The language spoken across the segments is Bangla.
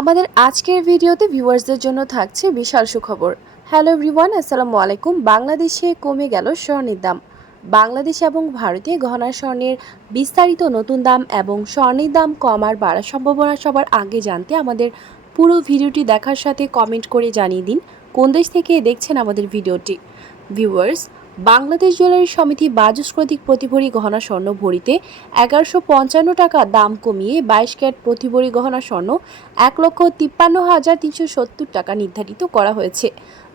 আমাদের আজকের ভিডিওতে ভিউয়ার্সদের জন্য থাকছে বিশাল সুখবর। হ্যালো এভরিওয়ান, আসসালামু আলাইকুম। বাংলাদেশে কমে গেল স্বর্ণের দাম। বাংলাদেশ এবং ভারতে গহনা স্বর্ণের বিস্তারিত নতুন দাম এবং স্বর্ণের দাম কমার বাড়ার সম্ভাবনা সবার আগে জানতে আমাদের পুরো ভিডিওটি দেখার সাথে কমেন্ট করে জানিয়ে দিন কোন দেশ থেকে দেখছেন আমাদের ভিডিওটি। ভিউয়ার্স, বাংলাদেশ জুয়েলারি সমিতি বাজুস কর্তৃক প্রতি ভরি গহনা স্বর্ণ ভরিতে 1155 টাকা দাম কমিয়ে 22 ক্যারেট প্রতি ভরি গহনা স্বর্ণ 1,53,370 টাকা নির্ধারিত করা হয়েছে।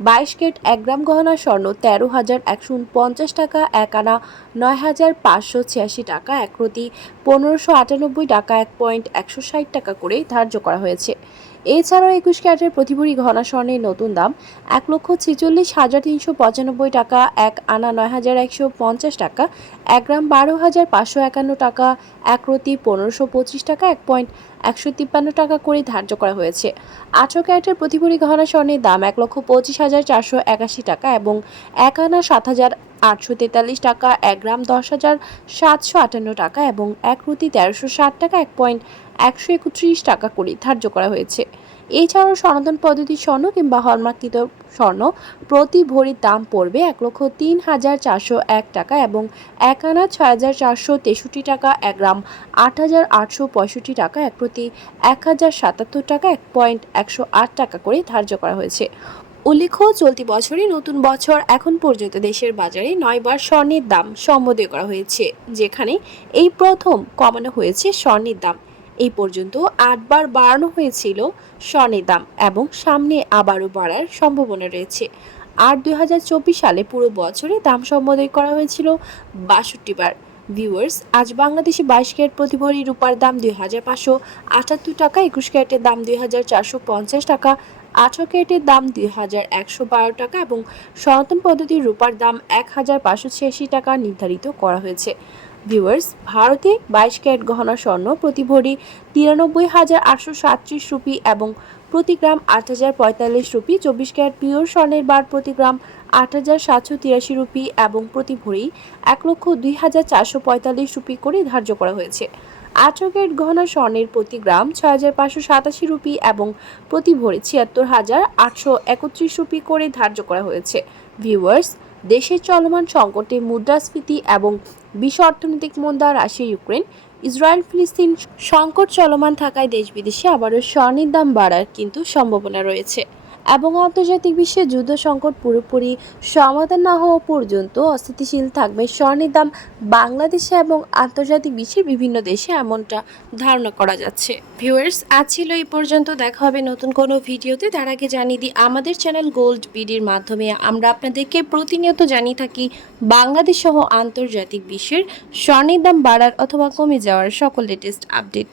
22 ক্যারেট 1 গ্রাম গহনা স্বর্ণ 13,149 টাকা, 1 আনা 9,586 টাকা, 1 প্রতি 1598 টাকা, 1.160 টাকা করে ধার্য করা হয়েছে। এছাড়াও 21 ক্যারেটের প্রতি ভরি গহনা স্বর্ণের নতুন দাম 1,46,395 টাকা, 1 আনা 9,150 টাকা, 1 গ্রাম 12,551 টাকা, 1 প্রতি 1525 টাকা, 1.153 টাকা করে ধার্য করা হয়েছে। 18 ক্যারেটের প্রতি ভরি গহনা স্বর্ণের দাম 1,25,481 টাকা এবং 1 আনা 7,843 টাকা, 1 গ্রাম 10,758 টাকা এবং 1 প্রতি 1360 টাকা, 1.131 টাকা করে ধার্য করা হয়েছে। এছাড়াও সনাতন পদ্ধতির স্বর্ণ কিংবা হলমার্কিত স্বর্ণ প্রতি ভরির দাম পড়বে 1,03,401 টাকা এবং 1 আনা 6,463 টাকা, 1 গ্রাম 8,865 টাকা, 1 প্রতি 1,077 টাকা, 1.108 টাকা করে ধার্য করা হয়েছে। উল্লেখ্য, চলতি বছরে নতুন বছর এখন পর্যন্ত দেশের বাজারে 9 বার স্বর্ণের দাম সমুদয় করা হয়েছে, যেখানে এই প্রথম কমানো হয়েছে স্বর্ণের দাম। এই পর্যন্ত 8 বার বাড়ানো হয়েছিল স্বর্ণের দাম এবং সামনে আবারও বাড়ার সম্ভাবনা রয়েছে। আর 2024 সালে পুরো বছরে দাম সমুদয় করা হয়েছিল 62 বার। ভিউয়ার্স, আজ বাংলাদেশে 22 ক্যারেট প্রতি ভরি রূপার দাম 2,578 টাকা, 21 ক্যারেটের দাম 2,450 টাকা, 18 ক্যারেটের দাম 2,112 টাকা এবং সনাতন পদ্ধতির রূপার দাম 1,586 টাকা নির্ধারিত করা হয়েছে। ভিউয়ার্স, ভারতে 22 ক্যারেট গহনা স্বর্ণ প্রতি ভরি 93,837 রুপি এবং প্রতি গ্রাম 8,045 রুপি, 24 ক্যারেট পিওর স্বর্ণের বার প্রতি গ্রাম 8,783 রুপি এবং প্রতি ভরি 1,02,445 রুপি করে ধার্য করা হয়েছে। 18 ক্যারেট গহনা স্বর্ণের প্রতি গ্রাম 6,587 রুপি এবং প্রতি ভরি 76,831 রুপি করে ধার্য করা হয়েছে। ভিউয়ার্স, দেশের চলমান সংকটে মুদ্রাস্ফীতি এবং বিশ্ব অর্থনৈতিক মন্দা, রাশিয়া ইউক্রেন ইসরায়েল ফিলিস্তিন সংকট চলমান থাকায় দেশ বিদেশে আবারও স্বর্ণের দাম বাড়ার কিন্তু সম্ভাবনা রয়েছে এবং আন্তর্জাতিক বিশ্বে যুদ্ধ সংকট পুরোপুরি সমাধান না হওয়া পর্যন্ত অস্থিতিশীল থাকবে স্বর্ণের দাম বাংলাদেশে এবং আন্তর্জাতিক বিশ্বের বিভিন্ন দেশে, এমনটা ধারণা করা যাচ্ছে। ভিউয়ার্স, আজ ছিল এই পর্যন্ত। দেখা হবে নতুন কোনো ভিডিওতে। তার আগে জানিয়ে দিই, আমাদের চ্যানেল গোল্ড বিডির মাধ্যমে আমরা আপনাদেরকে প্রতিনিয়ত জানিয়ে থাকি বাংলাদেশ সহ আন্তর্জাতিক বিশ্বের স্বর্ণের দাম বাড়ার অথবা কমে যাওয়ার সকল লেটেস্ট আপডেট।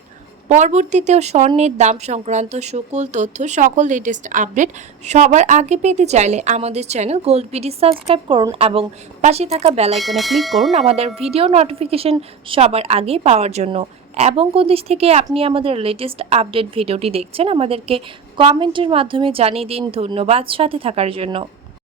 পরবর্তীতেও স্বর্ণের দাম সংক্রান্ত সকল তথ্য, সকল লেটেস্ট আপডেট সবার আগে পেতে চাইলে আমাদের চ্যানেল গোল্ড বিডি সাবস্ক্রাইব করুন এবং পাশে থাকা বেল আইকনে ক্লিক করুন আমাদের ভিডিও নোটিফিকেশন সবার আগে পাওয়ার জন্য। এবং কোন দেশ থেকে আপনি আমাদের লেটেস্ট আপডেট ভিডিওটি দেখছেন আমাদেরকে কমেন্টের মাধ্যমে জানিয়ে দিন। ধন্যবাদ সাথে থাকার জন্য।